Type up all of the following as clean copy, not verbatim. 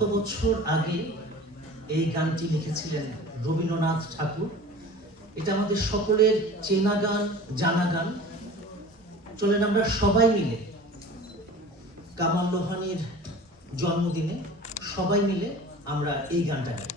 শত বছর আগে এই গানটি লিখেছিলেন রবীন্দ্রনাথ ঠাকুর। এটা আমাদের সকলের চেনা গান, জানা গান। চলেন আমরা সবাই মিলে কামাল লোহানীর জন্মদিনে সবাই মিলে আমরা এই গানটা গাই।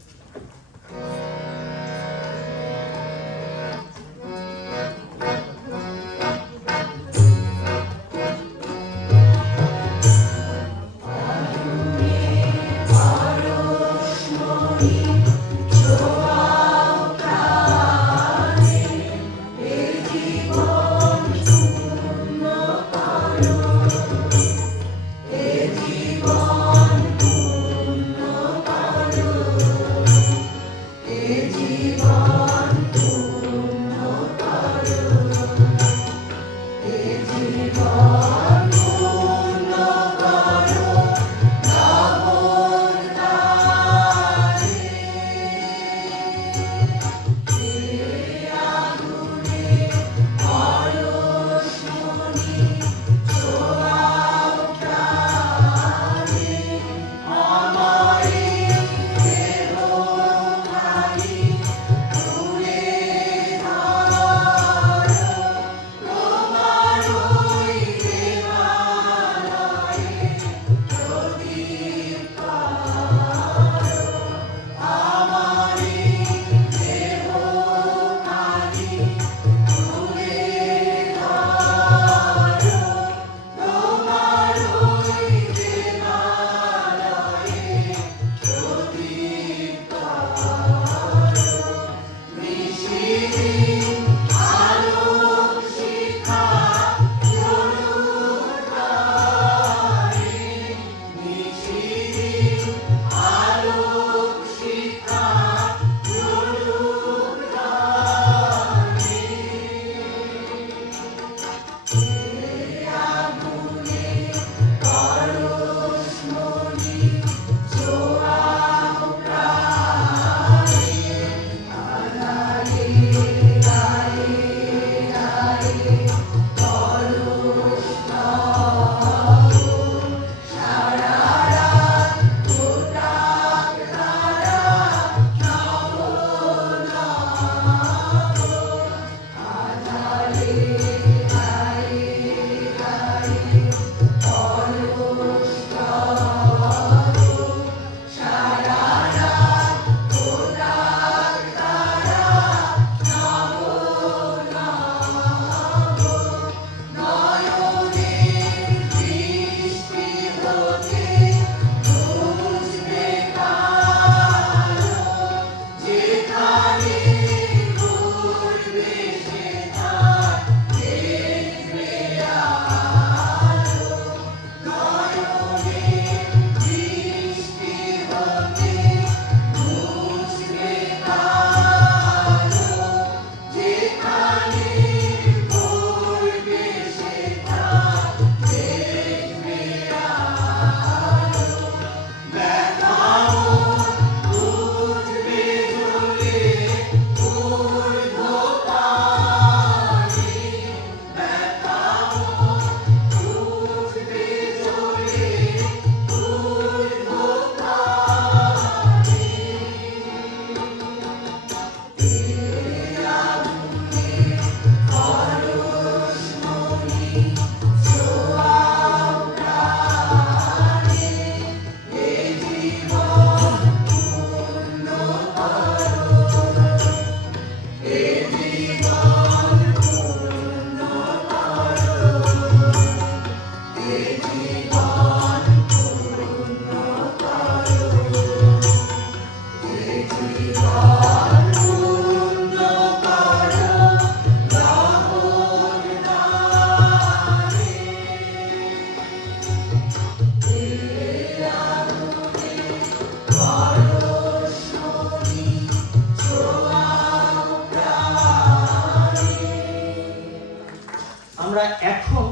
আমরা এখন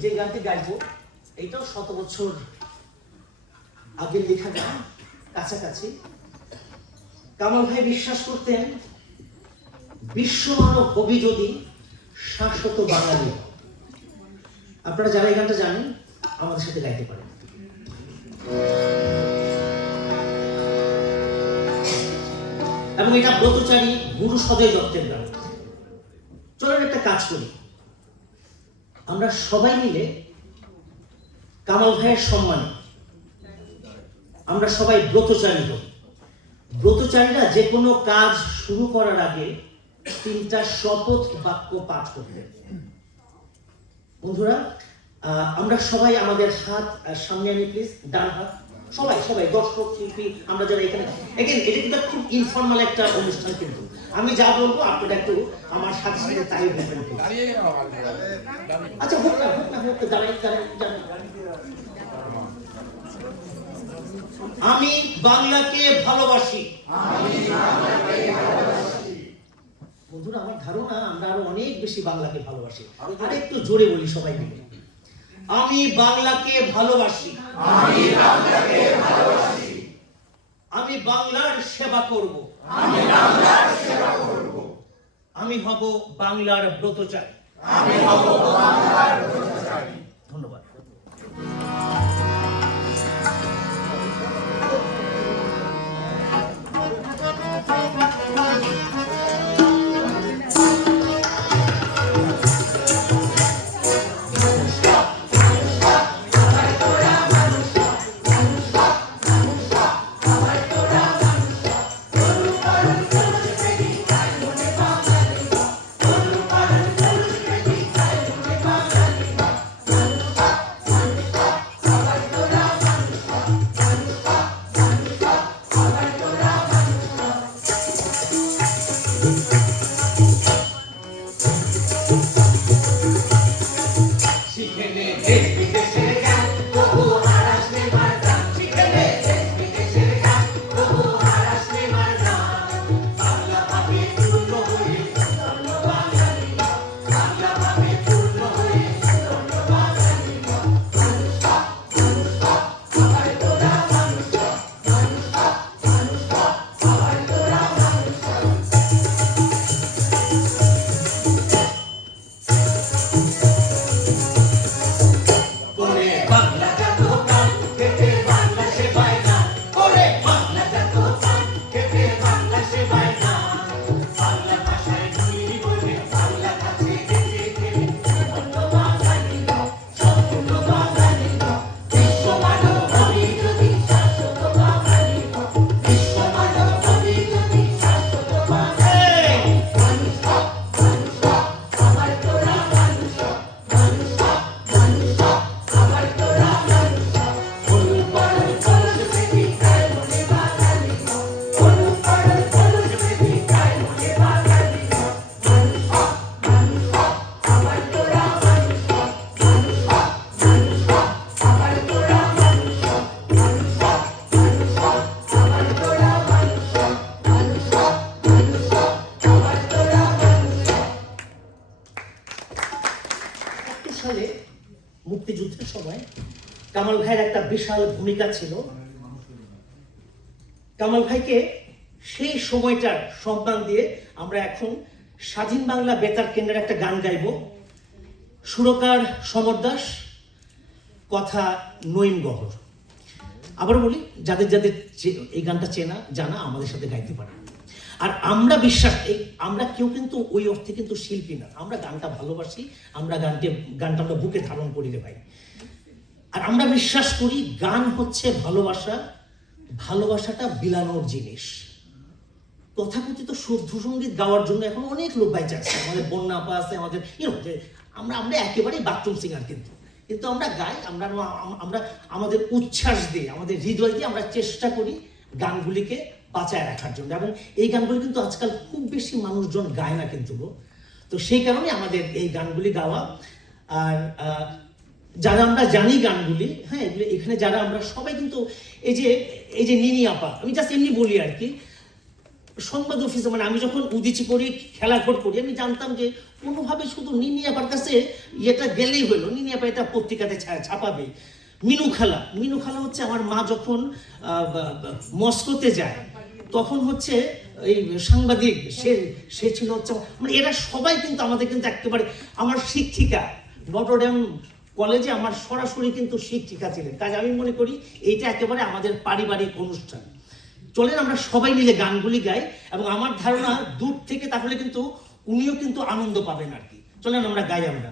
যে গানটি গাইবো এটাও শত বছর আগে লেখা গান, কাছাকাছি। কামাল ভাই বিশ্বাস করতেন বিশ্বমানব কবি যদি শাশ্বত বাঙালি। আপনারা যারা এই গানটা জানেন আমাদের সাথে গাইতে পারেন। এবং এটা ব্রতচারী গুরু সদয় দত্তের গান। চলেন একটা কাজ করি, আমরা সবাই মিলে কামাল ভাইয়ের সম্মানে আমরা সবাই ব্রতচারী হই। ব্রতচারীরা যে কোনো কাজ শুরু করার আগে 3টা শপথ বাক্য পাঠ করতেন। বন্ধুরা, আমরা সবাই আমাদের হাত সামনে আনি প্লিজ, ডান হাত, সবাই সবাই দর্শক শিল্পী আমরা যারা এখানে, এটা কিন্তু খুব ইনফর্মাল একটা অনুষ্ঠান, কিন্তু আমি যা বলবো আপনারা একটু আমার সাথে সাথে তাই বলবেন। আচ্ছা, হোক না দাঁড়াই। আমি বাংলাকে ভালোবাসি। বন্ধুরা, আমার ধারণা আমরা আরো অনেক বেশি বাংলাকে ভালোবাসি। আর একটু জোরে বলি সবাই মিলে, আমি বাংলাকে ভালোবাসি। আমি বাংলার সেবা করব। আমি হব বাংলার ব্রতচারী। ধন্যবাদ। সালে মুক্তিযুদ্ধের সময় কামাল ভাইয়ের একটা বিশাল ভূমিকা ছিল। কামাল ভাইকে সেই সময়টার সম্মান দিয়ে আমরা এখন স্বাধীন বাংলা বেতার কেন্দ্রের একটা গান গাইব। সুরকার সমর দাস, কথা নঈম গহর। আবার বলি, যাদের যাদের এই গানটা চেনা জানা আমাদের সাথে গাইতে পারে। আর আমরা বিশ্বাস, আমরা কেউ কিন্তু ওই অর্থে কিন্তু শিল্পী না, আমরা গানটা ভালোবাসি, আমরা গানটা আমরা বুকে ধারণ করি রে ভাই। আর আমরা বিশ্বাস করি গান হচ্ছে ভালোবাসা, ভালোবাসাটা বিলানোর জিনিস। তথাকথিত শুদ্ধ সঙ্গীত গাওয়ার জন্য এখন অনেক লোক বাইচে আছে, আমাদের বন্যা আপা আছে, আমাদের আমরা একেবারেই বাথরুম সিঙ্গার, কিন্তু আমরা গাই, আমরা আমাদের উচ্ছ্বাস দিয়ে, আমাদের হৃদয় দিয়ে আমরা চেষ্টা করি গানগুলিকে বাঁচায় রাখার জন্য। এবং এই গানগুলি কিন্তু আজকাল খুব বেশি মানুষজন গায় না কিন্তু। তো সেই কারণে আমাদের এই গানগুলি গাওয়া। আর যারা আমরা জানি গানগুলি, হ্যাঁ, এগুলো এখানে যারা আমরা সবাই কিন্তু এই যে নিনি আপা, আমি জাস্ট এমনি বলি আর কি, সংবাদ অফিসে মানে আমি যখন উদিচি করি, খেলাঘর করি, আমি জানতাম যে কোনোভাবে শুধু নিনি আপার কাছে এটা গেলেই হলো, নিনি আপা এটা পত্রিকাতে ছাপাবে। মিনু খালা হচ্ছে আমার মা যখন মস্কোতে যায় তখন হচ্ছে এই সাংবাদিক, সে ছিল হচ্ছে, মানে এরা সবাই কিন্তু আমাদের কিন্তু একেবারে আমার শিক্ষিকা, নটরডেম কলেজে আমার সরাসরি কিন্তু শিক্ষিকা ছিলেন। কাজে আমি মনে করি এইটা একেবারে আমাদের পারিবারিক অনুষ্ঠান। চলেন আমরা সবাই মিলে গানগুলি গাই, এবং আমার ধারণা দূর থেকে তাহলে কিন্তু উনিও কিন্তু আনন্দ পাবেন আর কি। চলেন আমরা গাই আমরা।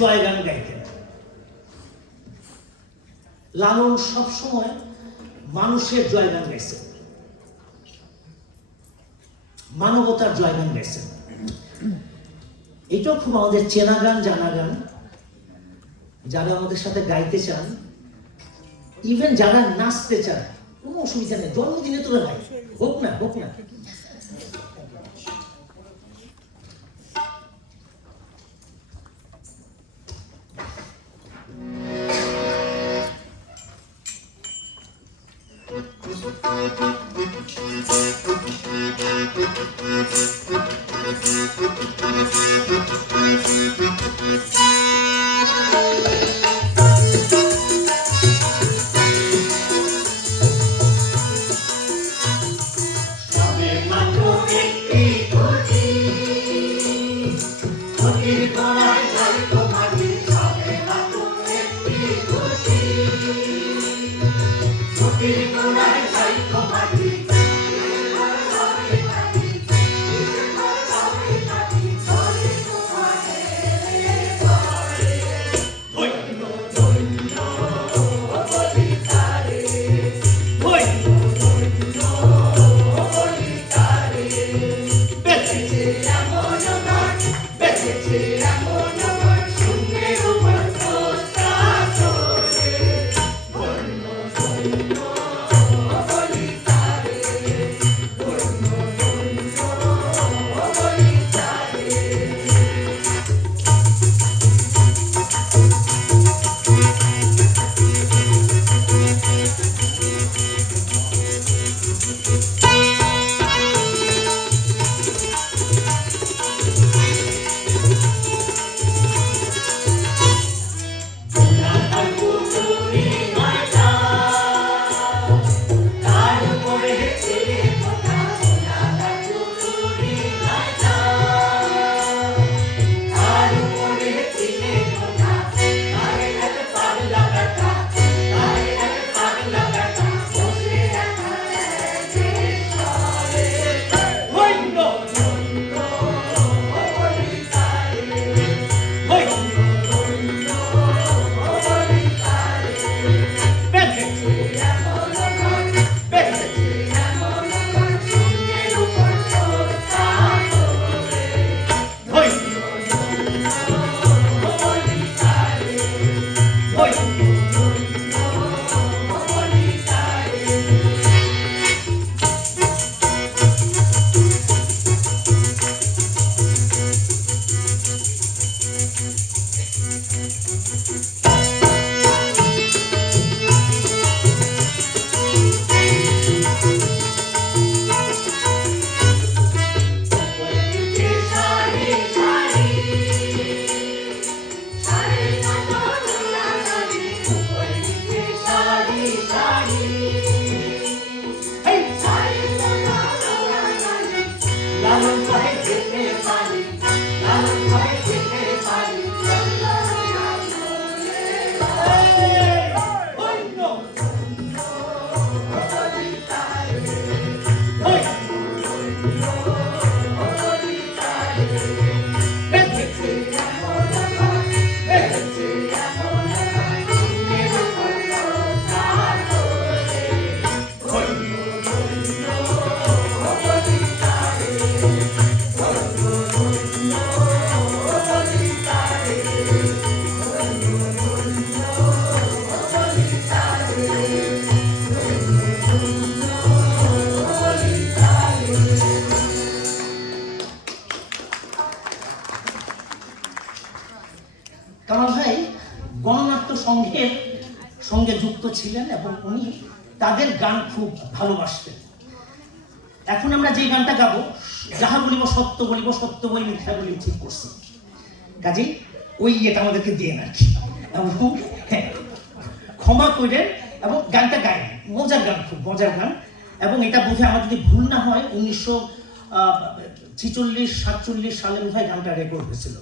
জয়গান গাইতেন। লালন সবসময় মানুষের জয়গান গাইছেন, মানবতার জয়গান গাইছেন। এটাও খুব আমাদের চেনা গান, জানা গান। যারা আমাদের সাথে গাইতে চান, ইভেন যারা নাচতে চান, কোনো অসুবিধা নেই, জন্মদিনে তোরা গাই, হোক না হোক না। কামাল ভাই গণনাট্য সংঘের সঙ্গে যুক্ত ছিলেন এবং উনি তাদের গান খুব ভালোবাসতেন। এখন আমরা যে গানটা গাবো, যাহা বলিব সত্য বলিব, সত্য বই মিথ্যা বলিব, ঠিক করছি। কাজে ওই এটা আমাদেরকে দিয়ে না এবং ক্ষমা করেন এবং গানটা গায়, মজার গান, খুব মজার গান। এবং এটা বোধহয় আমার যদি ভুল না হয় 1946-47 সালে বোধহয় গানটা রেকর্ড হয়েছিল।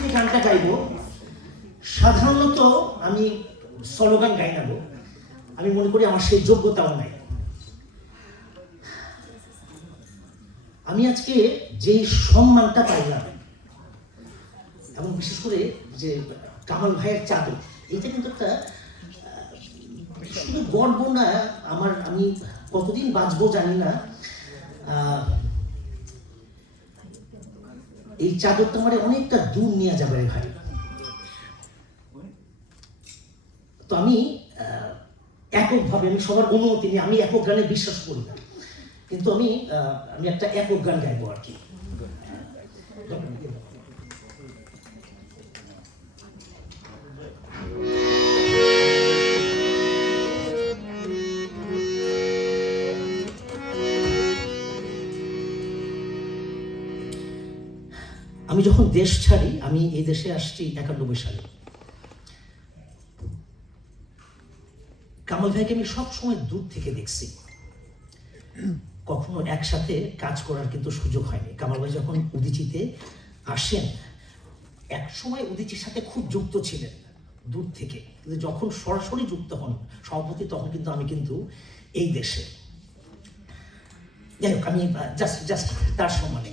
যে গানটা গাইব সাধারণত আমি স্লোগান গাই না গো, আমি মনে করি আমার সেই যোগ্যতাও নাই। আমি আজকে যে সম্মানটা পাইলাম, এবং বিশেষ করে যে কামাল ভাইয়ের চাদর, এটা কিন্তু একটা শুধু গর্ব না আমার, আমি কতদিন বাঁচবো জানি না, এই চাদরটা আমার অনেকটা দূর নিয়ে যাবে রে ভাই। তো আমি এককভাবে, আমি সবার অনুমতি নিয়ে, আমি একক গানে বিশ্বাস করি না, কিন্তু আমি একটা একক গান গাইবো আর কি। আমি যখন দেশ ছাড়ি, আমি এই দেশে আসছি 91 সালে। কামাল ভাইকে আমি সবসময় দূর থেকে দেখছি, কখনো একসাথে কাজ করার কিন্তু সুযোগ হয়নি। কামাল ভাই যখন উদীচীতে আসেন, এক সময় উদীচীর সাথে খুব যুক্ত ছিলেন দূর থেকে, কিন্তু যখন সরাসরি যুক্ত হন সভাপতি, তখন কিন্তু আমি কিন্তু এই দেশে। যাই হোক, আমি জাস্ট তার সম্মানে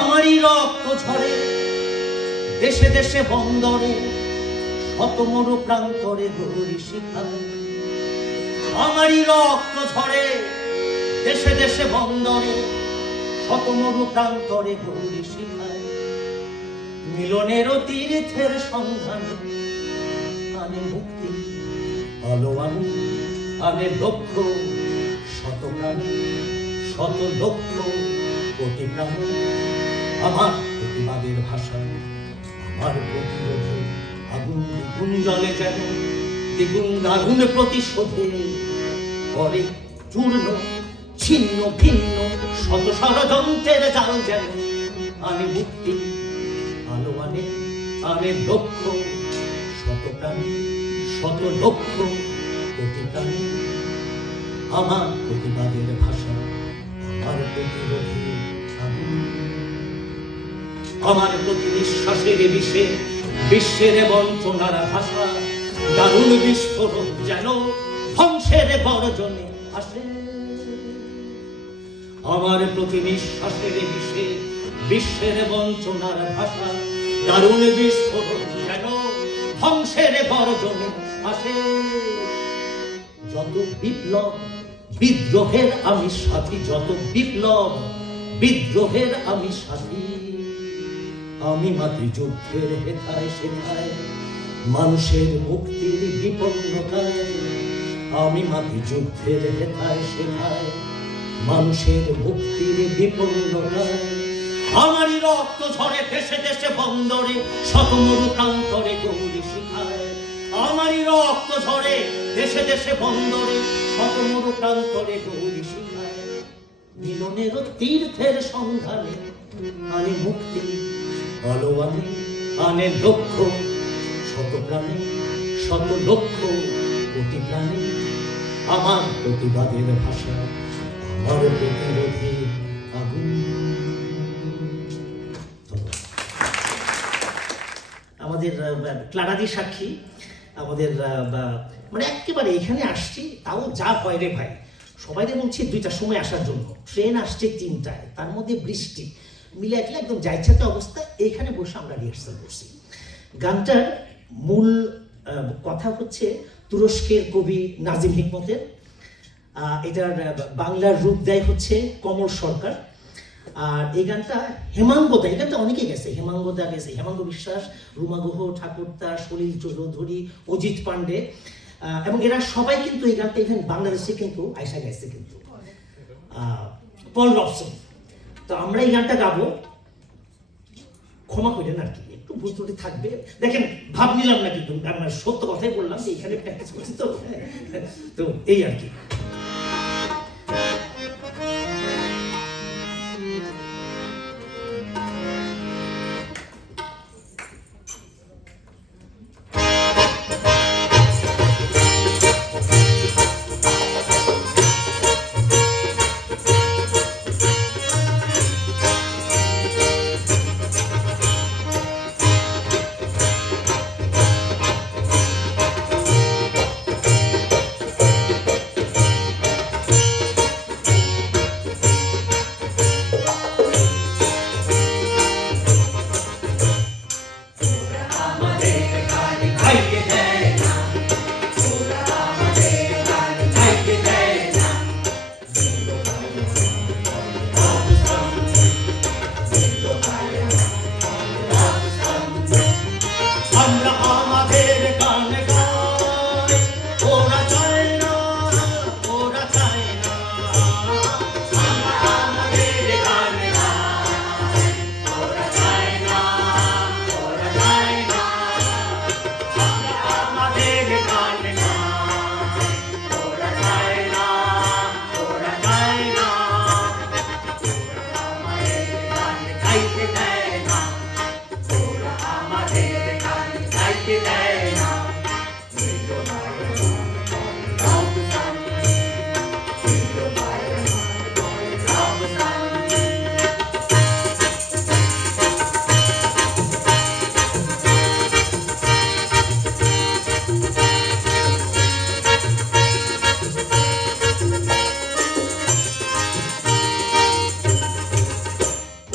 আমারই রক্ত ঝরে দেশে দেশে বন্দরে, শত মরু প্রান্তরে গৌরী শিখায়। আমারই রক্ত ঝরে দেশে দেশে বন্দরে, শত মরু প্রান্তরে গৌরী শিখায়। মিলনের তীর্থের সন্ধানে আনে মুক্তি, আলো আনে আনে লক্ষ্য, শত প্রাণী শত লক্ষ্য কোটি প্রাণী। আমার প্রতিবাদের ভাষা, আমার প্রতিরোধে আগুন দ্বিগুণ জলে যেন, দ্বিগুণ আগুন প্রতিশোধে করে চূর্ণ ছিন্ন ভিন্ন শত ষড়যন্ত্রের জাল যেন আনে মুক্তি, আলো আনে আনে লক্ষ্য, শত প্রাণী শত লক্ষ্য কোটি প্রাণী। আমার প্রতিবাদের ভাষা, আমার প্রতিরোধে আগুন, আমার প্রতি নিঃশ্বাসের বিষে বিশ্বের বঞ্চনার ভাষা। দারুণ বিস্ফোরণ যেন ধ্বংসের গর্জনে আসে। আমার প্রতি নিঃশ্বাসের বিষে বিশ্বের বঞ্চনার ভাষা। দারুণ বিস্ফোরণ যেন ধ্বংসের গর্জনে আসে। যত বিপ্লব বিদ্রোহের আমি সাথী, যত বিপ্লব বিদ্রোহের আমি সাথী। আমি মাতৃ যুদ্ধের হেথায় শেখায় মানুষের মুক্তির বিপন্নতায়। আমি মাতৃ যুদ্ধের হেথায় শেখায় মানুষের মুক্তির বিপন্নতায়। আমারই রক্ত ঝরে দেশে দেশে বন্দরে, শত মরু প্রান্তরে গৌরী শিখায়। আমারই রক্ত ঝরে দেশে দেশে বন্দরে, শত মরু প্রান্তরে গৌরী শিখায়। মিলনের তীর্থের সন্ধানে আনে মুক্তি, আলো আনে আনে লক্ষ্য, শত প্রাণী শত লক্ষ্য কোটি প্রাণী। আমার প্রতিবাদের ভাষা, আমার প্রতিরোধে আগুন। আমাদের ক্লারাদি সাক্ষী, আমাদের মানে একেবারে এখানে আসছি, তাও যা হয় রে ভাই, সবাই বলছি 2টার সময় আসার জন্য, ট্রেন আসছে 3টায়, তার মধ্যে বৃষ্টি মিলে একদম যাইছাতে অবস্থা। এইখানে বসে আমরা রিহার্সাল করছি। গানটার মূল কথা হচ্ছে তুরস্কের কবি নাজিম হিকমতের। এটার বাংলার রূপ দেয় হচ্ছে কমল সরকার। আর এই গানটা হেমাঙ্গদা, এই গানটা অনেকে গেছে, হেমাঙ্গদা গেছে, হেমাঙ্গ বিশ্বাস, রুমা গুহ, ঠাকুরতা, সলিল চৌধুরী, অজিত পান্ডে, এবং এরা সবাই কিন্তু এই গানটা ইভেন বাংলাদেশে কিন্তু আয়সা গেছে, কিন্তু পল রবসন। তো আমরা এই গানটা গাবো, ক্ষমা করেন আর কি, একটু ভুল ত্রুটি থাকবে। দেখেন, ভাব নিলাম না, কিন্তু আমরা সত্য কথাই বললাম যে এখানে প্র্যাকটিস করছি, তো এই আর কি। গাইতে দেয় না, ওরা আমাদের গান গাইতে দেয় না। আমরা আমাদের গান গাই, ওরা চায় না, ওরা চায় না। আমরা আমাদের গান গাই, ওরা চায় না, ওরা চায় না। আমরা আমাদের গান গাই, ওরা চায় না, ওরা চায় না। আমাদের গান গাইতে দেয় না, ওরা আমাদের গান গাইতে দেয় না।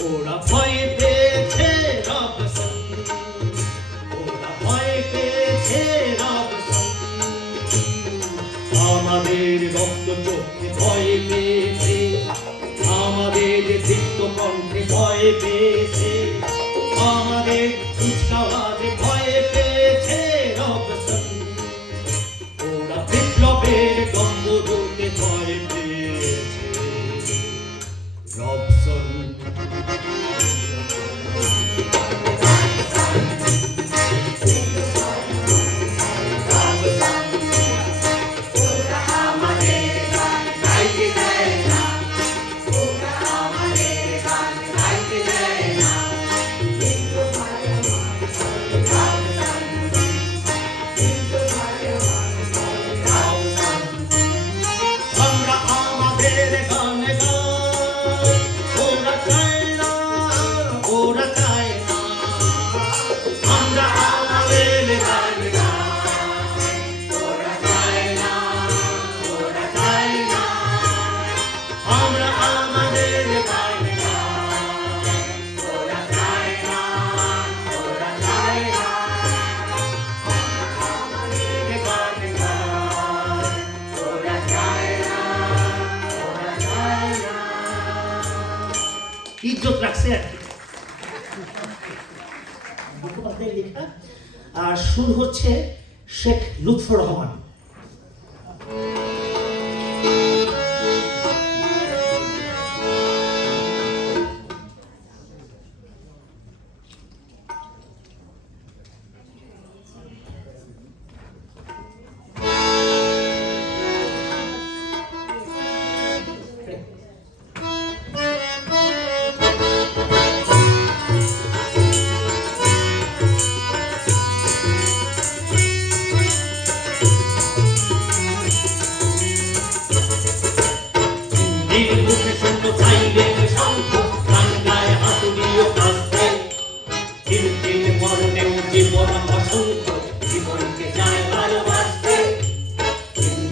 ওরা ভয় পেয়েছে রবসন, ওরা ভয় পেয়েছে রবসন। আমাদের রক্ত চোখে ভয় পেয়েছে, আমাদের দীপ্ত কণ্ঠে ভয় পেয়েছে, আমাদের কুচকাওয়াজে ভয় পেয়েছে রবসন। ওরা বিপ্লবের গন্ধদূতে ভয় পেয়েছে রবসন। আমরা আমাদের গান গাই, ওরা চায় না, ওরা চায় না। আমরা আমাদের গান গাই, ওরা চায় না, ওরা চায় না। আমরা আমাদের গান গাই, ওরা চায় না, ওরা চায় না। আমাদের গান গাই, ওরা চায় না, ওরা চায় না। ইজ্জত রাখছে আর কি। মুখোপাধ্যায়ের লেখা। আর সুর হচ্ছে শেখ লুৎফর রহমান। নীল মুখে শূন্য চাইলেন শঙ্খ, বাংলায় হাতুড়িও কাস্তে। তিল তিল মরণেও জীবন অসংখ্য, জীবনকে যায় ভালোবাসতে।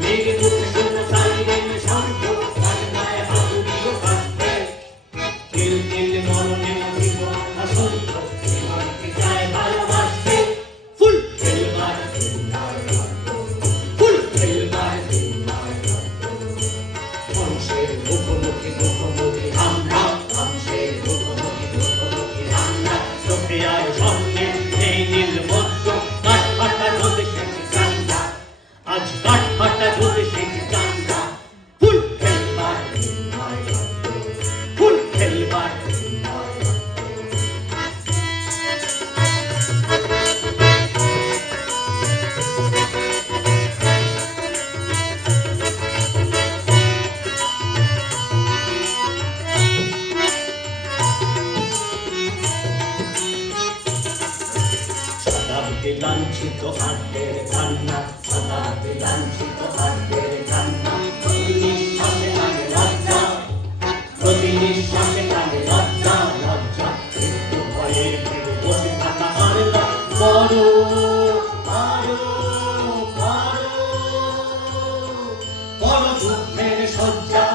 নীল মুখে শূন্য চাইলেন শঙ্খ, বাংলায় হাতুড়িও কাস্তে। তিল তিল মরণেও জীবন অসংখ্য, জীবনকে যায় ভালোবাসতে। ফুল খেলবার ফুল খেলবার ধ্বংসের মুখোমুখি মুখোমুখি আমরা, ধ্বংসের মুখোমুখি মুখোমুখি আমরা। চোখে আর সামনে এই নীলবদ্ধ কাঠ ফাটা রোদে সেটি চান্দা, আজ কাঠ ফাটা রোদে সেটি চান্দা। ফুল খেলবার ফুল খেলবার শতাব্দী লাঞ্ছিত হাতের কান্না, শতাব্দী লাঞ্ছিত হাতের কান্না। প্রতি নিঃশ্বাসে টানে লজ্জা, প্রতি নিঃশ্বাসে টানে লজ্জা, লজ্জা। মৃত্যু ভয়ে ফিরে বসে থাকা আর না, বড় বড় বড় বড় যুদ্ধের শয্যা,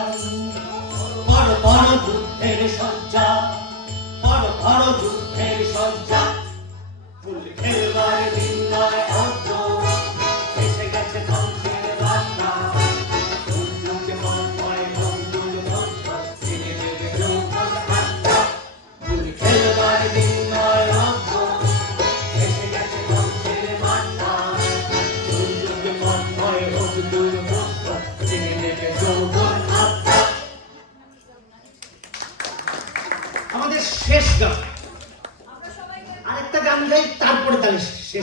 বড় বড় যুদ্ধের শয্যা, বড় বড় যুদ্ধের শয্যা। ফুল খেলবার দিন নয়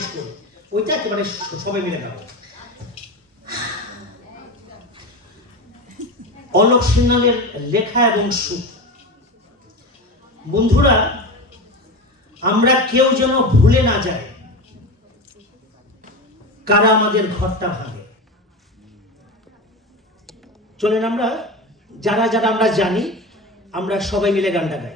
শেষ করি, ওইটা একেবারে সবাই মিলে গাবো। অলোক সিনহালের লেখা এবং সুর। বন্ধুরা, আমরা কেউ যেন ভুলে না যায় কারা আমাদের ঘরটা ভাঙে। চলেন আমরা যারা যারা আমরা জানি আমরা সবাই মিলে গানটা গাই।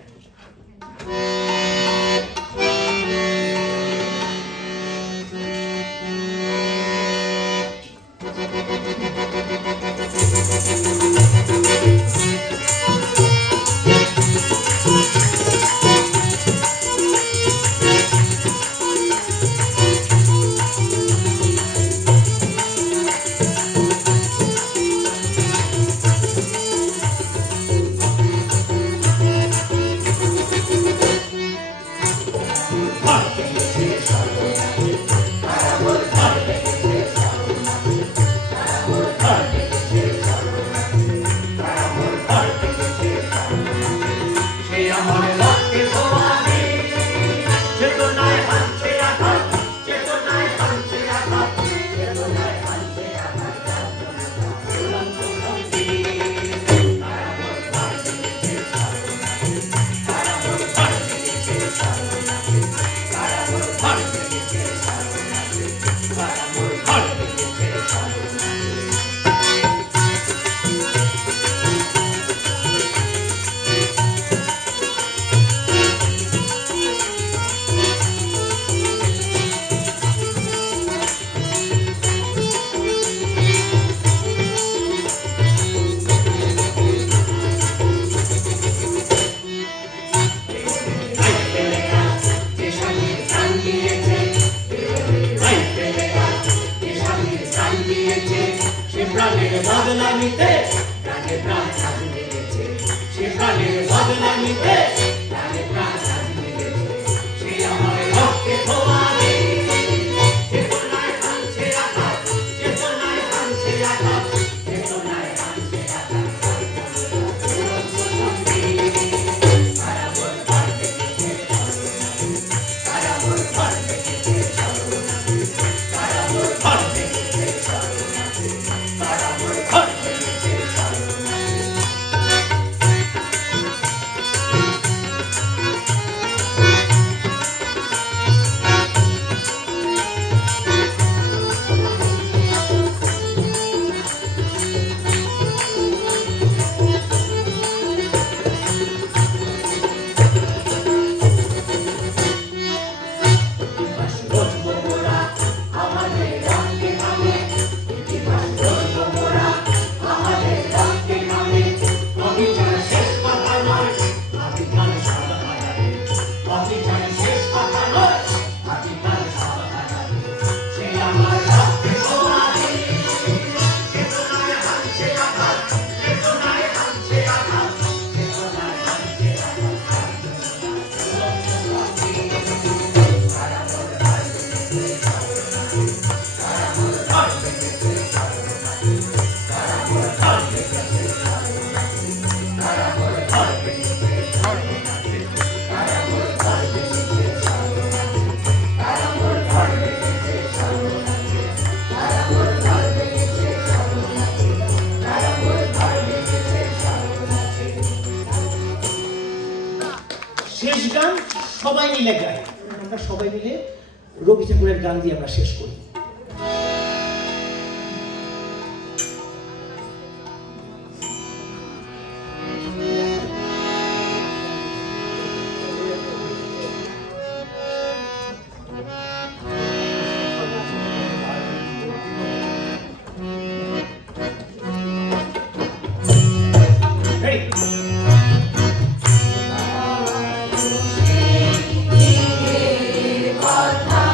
শেষ গান সবাই মিলে গাই। আমরা সবাই মিলে রবি ঠাকুরের গান দিয়ে আমরা শেষ করি। কথা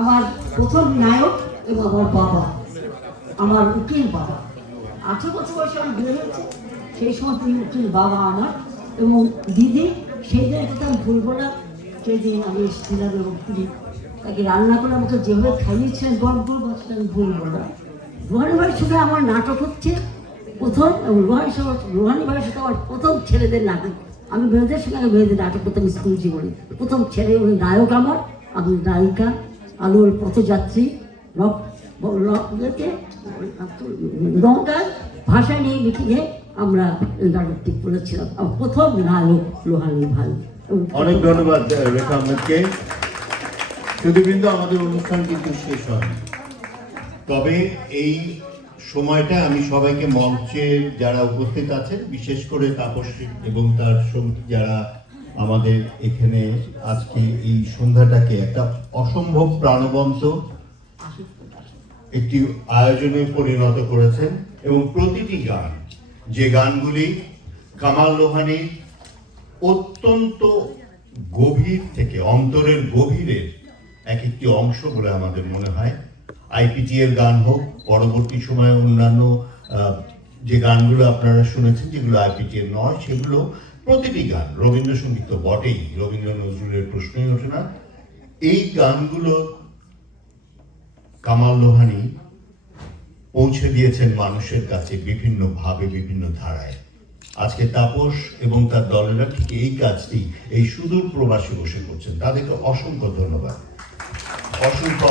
আমার প্রথম নায়ক এবং আমার বাবা, আমার উকিল বাবা। 18 বছর বয়সে আমার বিয়ে হয়েছে, সেই সময় তিনি উকিল বাবা আমার। এবং দিদি, সেই দিনের কথা আমি ভুলবো না, সেদিন আমি এসেছিলাম এবং তিনি তাকে রান্না করে আমাকে যেভাবে খাইয়েছিলেন গল্পগুলো, সেটা আমি ভুলবো না। রুহানি ভাইয়ের সাথে আমার নাটক হচ্ছে প্রথম, এবং রুহানি ভাইয়ের সাথে আমার প্রথম ছেলেদের নাটক। আমি মেয়েদের সঙ্গে মেয়েদের নাটক করতাম স্কুল জীবনে। প্রথম ছেলে উনি নায়ক আমার, আমি নায়িকা। আলোর পথযাত্রী নৌকার ভাষা নিয়ে মিটিংয়ে আমরা এই নাটকটি করেছিলাম। আমার প্রথম নায়ক রুহানি ভাই। অনেক ধন্যবাদ রেখা আহমেদকে। সুধীবৃন্দ, আমাদের অনুষ্ঠান কিন্তু শেষ হয়নি, তবে এই সময়টা আমি সবাইকে মঞ্চে যারা উপস্থিত আছেন, বিশেষ করে তাপসী এবং তার সঙ্গী যারা আমাদের এখানে আজকে এই সন্ধ্যাটাকে একটা অসম্ভব প্রাণবন্ত একটি আয়োজনে পরিণত করেছেন, এবং প্রতিটি গান, যে গানগুলি কামাল লোহানী অত্যন্ত গভীর থেকে অন্তরের গভীরের এক একটি অংশ বলে আমাদের মনে হয়। আইপিটি এর গান হোক, পরবর্তী সময়ে অন্যান্য যে গানগুলো আপনারা শুনেছেন যেগুলো আইপিটি এর নয়, সেগুলো প্রতিটি গান রবীন্দ্রসঙ্গীত তো বটেই, রবীন্দ্র নজরুলের প্রশ্নই ওঠে না। এই গানগুলো কামাল লোহানী পৌঁছে দিয়েছেন মানুষের কাছে বিভিন্ন ভাবে, বিভিন্ন ধারায়। আজকে তাপস এবং তার দলেরা ঠিক এই কাজটি এই সুদূর প্রবাসী বসে করছেন, তাদেরকে অসংখ্য ধন্যবাদ, অসংখ্য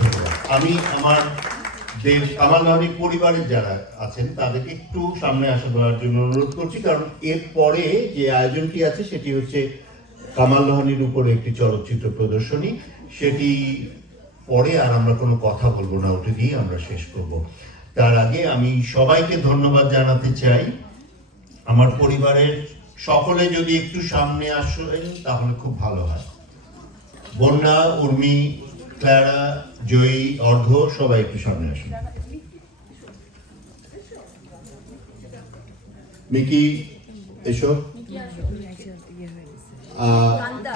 ধন্যবাদ। আমি আমাদের কামাল লোহানীর পরিবারের যারা আছেন তাদেরকে একটু সামনে আসা দেওয়ার জন্য অনুরোধ করছি, কারণ এরপরে যে আয়োজনটি আছে সেটি হচ্ছে কামাল লোহানীর উপরে একটি চলচ্চিত্র প্রদর্শনী। সেটি পরে আর আমরা কোনো কথা বলবো না, ওটা দিয়ে আমরা শেষ করব। তার আগে আমি সবাইকে ধন্যবাদ জানাতে চাই। আমার পরিবারের সকলে যদি একটু সামনে আসেন তাহলে খুব ভালো হয়। বন্যা, উর্মি, ক্লারা, জয়ী, অর্ধ, সবাই একটু সামনে আসুন। মিকি, এসো।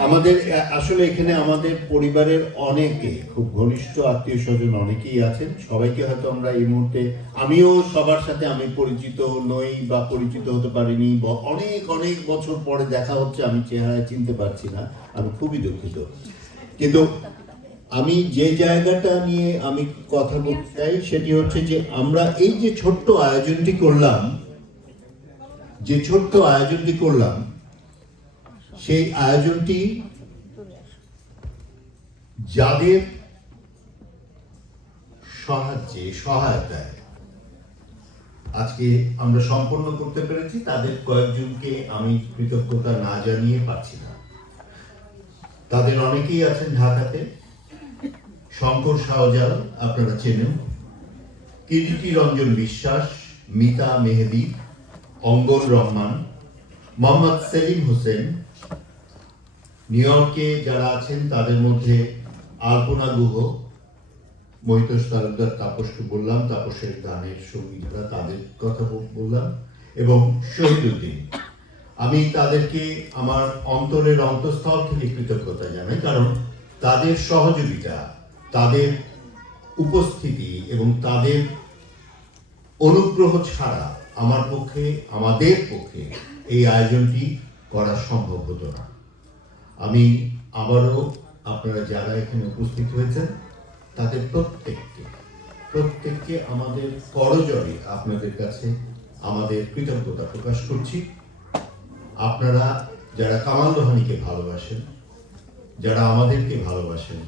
আমাদের আসলে এখানে আমাদের পরিবারের অনেকে খুব ঘনিষ্ঠ আত্মীয় স্বজন অনেকেই আছেন। সবাইকে হয়তো আমরা এই মুহূর্তে, আমিও সবার সাথে আমি পরিচিত নই বা পরিচিত হতে পারিনি, অনেক অনেক বছর পরে দেখা হচ্ছে, আমি চেহারা চিনতে পারছি না, আমি খুবই দুঃখিত। কিন্তু আমি যে জায়গাটা নিয়ে আমি কথা বলতে চাই সেটি হচ্ছে যে আমরা এই যে ছোট্ট আয়োজনটি করলাম, সেই আয়োজনটি যাদের সহায়তায় আজকে আমরা সম্পন্ন করতে পেরেছি, তাদের কয়েকজনকে আমি কৃতজ্ঞতা না জানিয়ে পারছি না। তাদের অনেকেই আছেন ঢাকাতে। শঙ্কর শাহজাল আপনারা চেনেন, কিরিটি রঞ্জন বিশ্বাস, মিতা মেহেদি, অঙ্গন রহমান, মোহাম্মদ সেলিম হোসেন। নিউ ইয়র্কে যারা আছেন তাদের মধ্যে আলপনা গুহ, মহিতোষ তালুকদার, তাপসকে বললাম, তাপসের গানের সঙ্গী যারা তাদের কথা বললাম, এবং শহীদুদ্দিন। আমি তাদেরকে আমার অন্তরের অন্তঃস্থল থেকে কৃতজ্ঞতা জানাই, কারণ তাদের সহযোগিতা, তাদের উপস্থিতি এবং তাদের অনুগ্রহ ছাড়া আমাদের পক্ষে এই আয়োজনটি করা সম্ভব হতো না। আমি আবারও আপনারা যারা এখানে উপস্থিত হয়েছেন তাদের প্রত্যেককে আমাদের করজোড়ে আপনাদের কাছে আমাদের কৃতজ্ঞতা প্রকাশ করছি। আপনারা যারা কামাল লোহানীকে ভালোবাসেন, যারা আমাদেরকে ভালোবাসেন,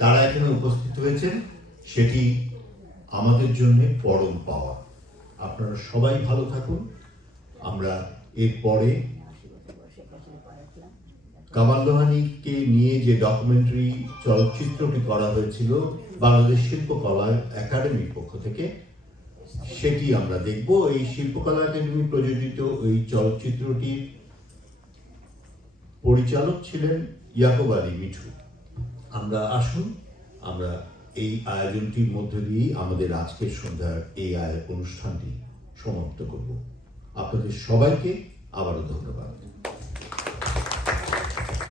তারা এখানে উপস্থিত হয়েছেন, সেটি আমাদের জন্য পরম পাওয়া। আপনারা সবাই ভালো থাকুন। আমরা এরপরে কামাল লোহানীকে নিয়ে যে ডকুমেন্টারি চলচ্চিত্রটি করা হয়েছিল বাংলাদেশ শিল্পকলা একাডেমির পক্ষ থেকে, সেটি আমরা দেখব। এই শিল্পকলা একাডেমি প্রযোজিত এই চলচ্চিত্রটির পরিচালক ছিলেন ইয়াকুব আলী মিঠু। আমরা এই আয়োজনটির মধ্য দিয়ে আমাদের আজকের সন্ধ্যার এই অনুষ্ঠানটি সমাপ্ত করব। আপনাদের সবাইকে আবারও ধন্যবাদ।